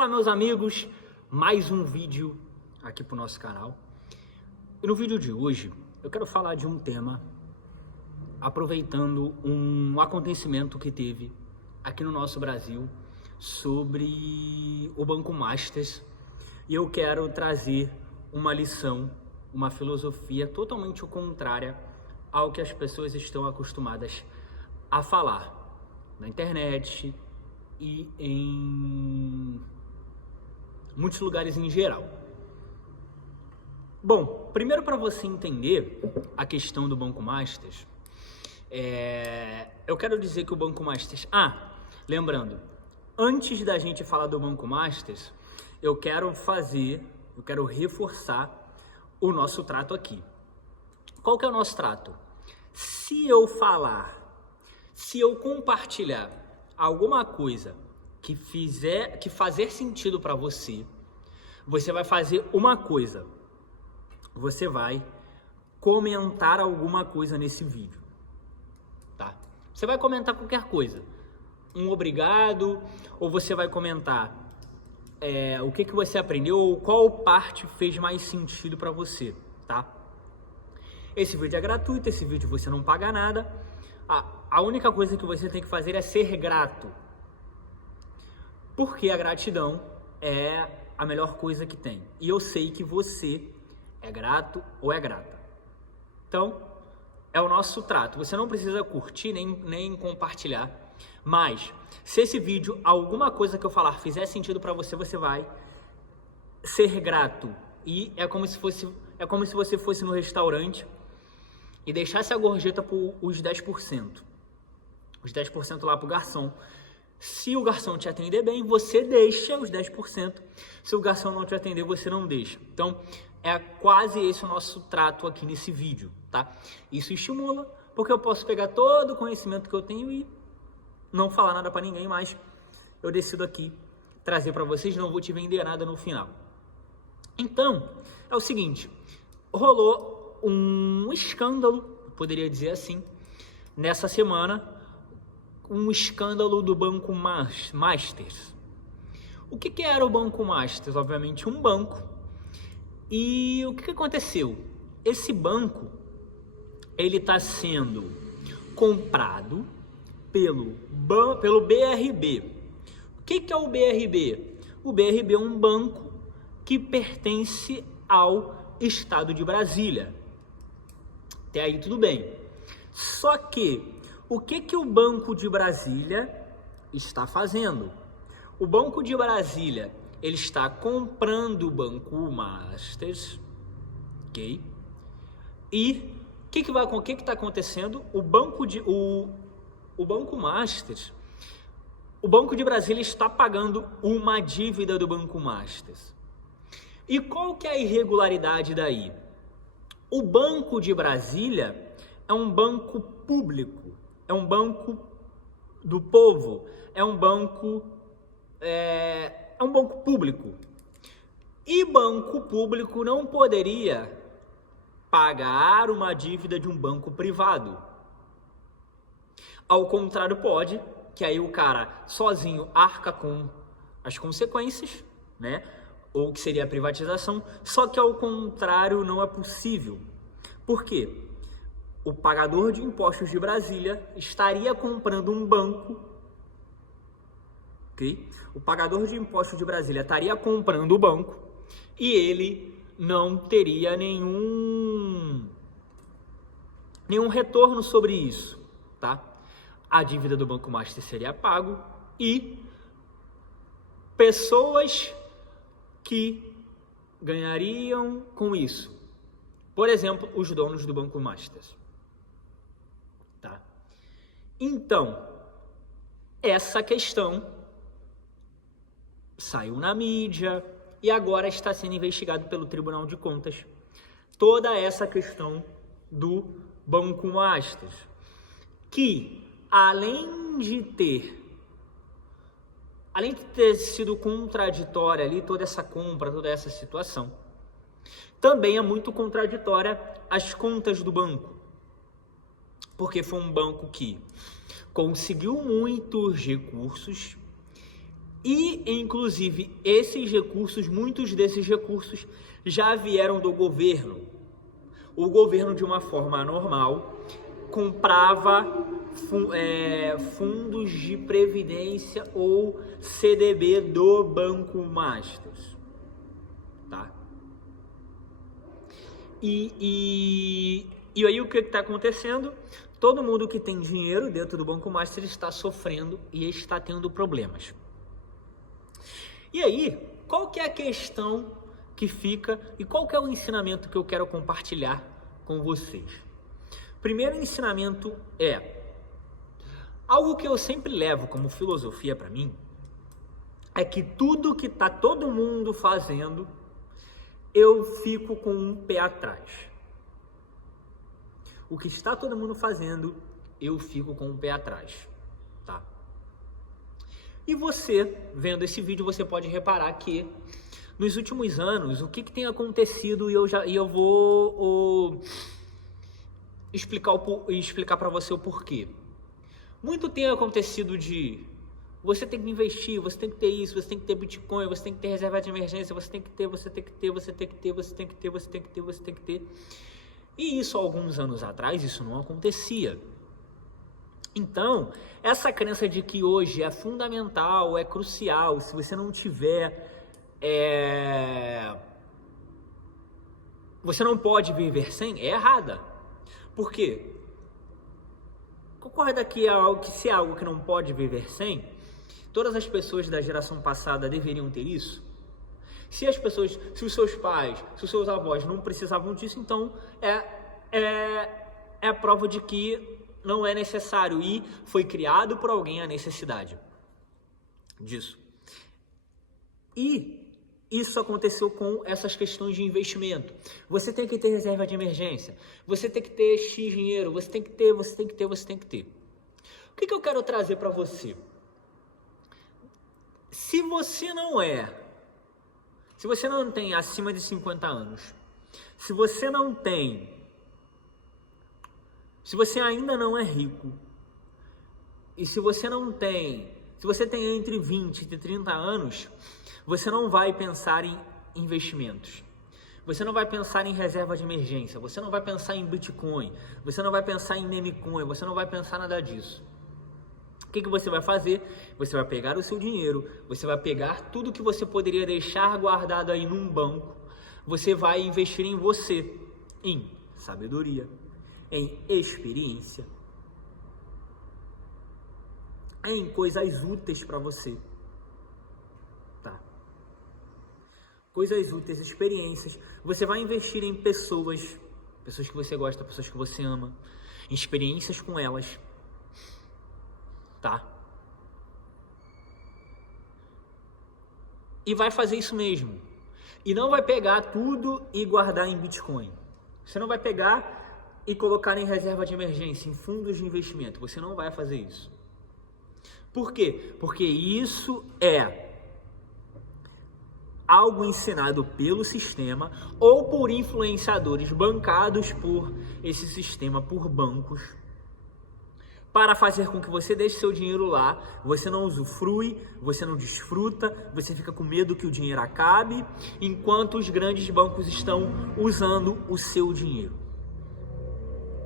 Fala, meus amigos, mais um vídeo aqui pro nosso canal. E no vídeo de hoje eu quero falar de um tema aproveitando um acontecimento que teve aqui no nosso Brasil sobre o Banco Masters, e eu quero trazer uma lição, uma filosofia totalmente contrária ao que as pessoas estão acostumadas a falar na internet e em muitos lugares em geral. Bom, primeiro, para você entender a questão do Banco Masters, eu quero dizer que o Banco Masters... lembrando, antes da gente falar do Banco Masters, eu quero reforçar o nosso trato aqui. Qual que é o nosso trato? Se eu compartilhar alguma coisa que fazer sentido para você, você vai fazer uma coisa. Você vai comentar alguma coisa nesse vídeo, tá? Você vai comentar qualquer coisa. Um obrigado, ou você vai comentar o que você aprendeu, ou qual parte fez mais sentido para você, tá? Esse vídeo é gratuito, esse vídeo você não paga nada. A única coisa que você tem que fazer é ser grato, porque a gratidão é a melhor coisa que tem. E eu sei que você é grato ou é grata. Então, é o nosso trato. Você não precisa curtir nem compartilhar, mas se esse vídeo, alguma coisa que eu falar fizer sentido para você, você vai ser grato. E é como se você fosse no restaurante e deixasse a gorjeta por os 10%. Os 10% lá pro garçom. Se o garçom te atender bem, você deixa os 10%. Se o garçom não te atender, você não deixa. Então, é quase esse o nosso trato aqui nesse vídeo, tá? Isso estimula, porque eu posso pegar todo o conhecimento que eu tenho e não falar nada para ninguém, mas eu decido aqui trazer para vocês, não vou te vender nada no final. Então, é o seguinte, rolou um escândalo, poderia dizer assim, nessa semana, um escândalo do Banco Masters. O que era o Banco Masters? Obviamente um banco. E o que aconteceu? Esse banco, ele está sendo comprado pelo BRB. O que é o BRB? O BRB é um banco que pertence ao estado de Brasília. Até aí tudo bem. Só que o que o Banco de Brasília está fazendo? O Banco de Brasília, ele está comprando o Banco Masters, ok? E o que está acontecendo? O Banco Masters, o Banco de Brasília está pagando uma dívida do Banco Masters. E qual que é a irregularidade daí? O Banco de Brasília é um banco público, é um banco do povo, é um banco público. E banco público não poderia pagar uma dívida de um banco privado. Ao contrário, pode, que aí o cara sozinho arca com as consequências, né? Ou que seria a privatização, só que ao contrário não é possível. Por quê? O pagador de impostos de Brasília estaria comprando um banco, ok? O pagador de impostos de Brasília estaria comprando o banco e ele não teria nenhum retorno sobre isso, tá? A dívida do Banco Master seria pago e pessoas que ganhariam com isso, por exemplo, os donos do Banco Masters. Tá? Então, essa questão saiu na mídia e agora está sendo investigado pelo Tribunal de Contas. Toda essa questão do Banco Masters, que além de ter sido contraditória ali, toda essa compra, toda essa situação, também é muito contraditória as contas do banco. Porque foi um banco que conseguiu muitos recursos E, inclusive, esses recursos, muitos desses recursos já vieram do governo. O governo, de uma forma normal, comprava fundos de previdência ou CDB do Banco Master, tá? E aí o que está acontecendo? Todo mundo que tem dinheiro dentro do Banco Master está sofrendo e está tendo problemas. E aí, qual que é a questão que fica e qual que é o ensinamento que eu quero compartilhar com vocês? Primeiro ensinamento é algo que eu sempre levo como filosofia para mim, é que tudo que tá todo mundo fazendo, eu fico com um pé atrás. O que está todo mundo fazendo, eu fico com um pé atrás, tá? E você, vendo esse vídeo, você pode reparar que nos últimos anos, o que tem acontecido, e eu vou explicar para você o porquê. Muito tem acontecido de você tem que investir, você tem que ter isso, você tem que ter Bitcoin, você tem que ter reserva de emergência, você tem que ter. E isso há alguns anos atrás, isso não acontecia. Então, essa crença de que hoje é fundamental, é crucial, se você não tiver, você não pode viver sem, é errada. Por quê? Concorda que se é algo que não pode viver sem, todas as pessoas da geração passada deveriam ter isso? Se os seus pais, se os seus avós não precisavam disso, então é a prova de que não é necessário e foi criado por alguém a necessidade disso. E isso aconteceu com essas questões de investimento. Você tem que ter reserva de emergência, você tem que ter X dinheiro, você tem que ter. O que eu quero trazer para você? Se você não tem acima de 50 anos, se você ainda não é rico, e se você tem entre 20 e 30 anos, você não vai pensar em investimentos, você não vai pensar em reserva de emergência, você não vai pensar em Bitcoin, você não vai pensar em memecoin, você não vai pensar nada disso. O que você vai fazer? Você vai pegar o seu dinheiro, você vai pegar tudo que você poderia deixar guardado aí num banco, você vai investir em você, em sabedoria, em experiência, em coisas úteis para você, tá? Coisas úteis, experiências. Você vai investir em pessoas que você gosta, pessoas que você ama, em experiências com elas, tá? E vai fazer isso mesmo. E não vai pegar tudo e guardar em Bitcoin. Você não vai pegar e colocar em reserva de emergência, em fundos de investimento. Você não vai fazer isso. Por quê? Porque isso é algo ensinado pelo sistema ou por influenciadores bancados por esse sistema, por bancos, para fazer com que você deixe seu dinheiro lá, você não usufrui, você não desfruta, você fica com medo que o dinheiro acabe, enquanto os grandes bancos estão usando o seu dinheiro,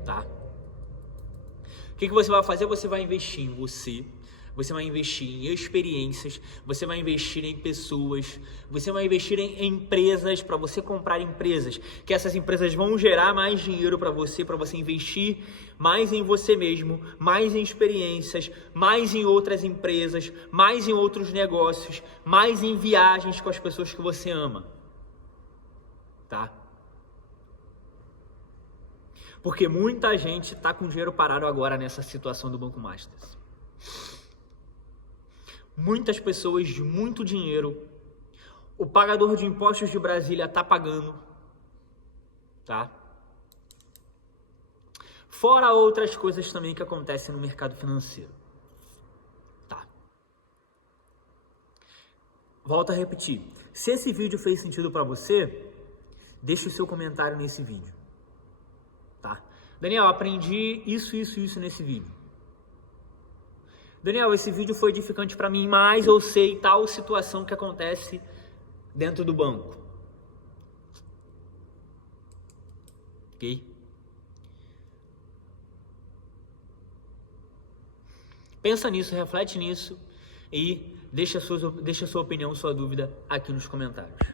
tá? O que você vai fazer? Você vai investir em você vai investir em experiências, você vai investir em pessoas, você vai investir em empresas, para você comprar empresas, que essas empresas vão gerar mais dinheiro para você investir mais em você mesmo, mais em experiências, mais em outras empresas, mais em outros negócios, mais em viagens com as pessoas que você ama, tá? Porque muita gente está com dinheiro parado agora nessa situação do Banco Master. Muitas pessoas de muito dinheiro, o pagador de impostos de Brasília está pagando, tá? Fora outras coisas também que acontecem no mercado financeiro, tá? Volto a repetir, se esse vídeo fez sentido para você, deixe o seu comentário nesse vídeo, tá? Daniel, aprendi isso nesse vídeo. Daniel, esse vídeo foi edificante para mim, mas eu sei tal situação que acontece dentro do banco. Ok? Pensa nisso, reflete nisso e deixa a sua opinião, sua dúvida aqui nos comentários.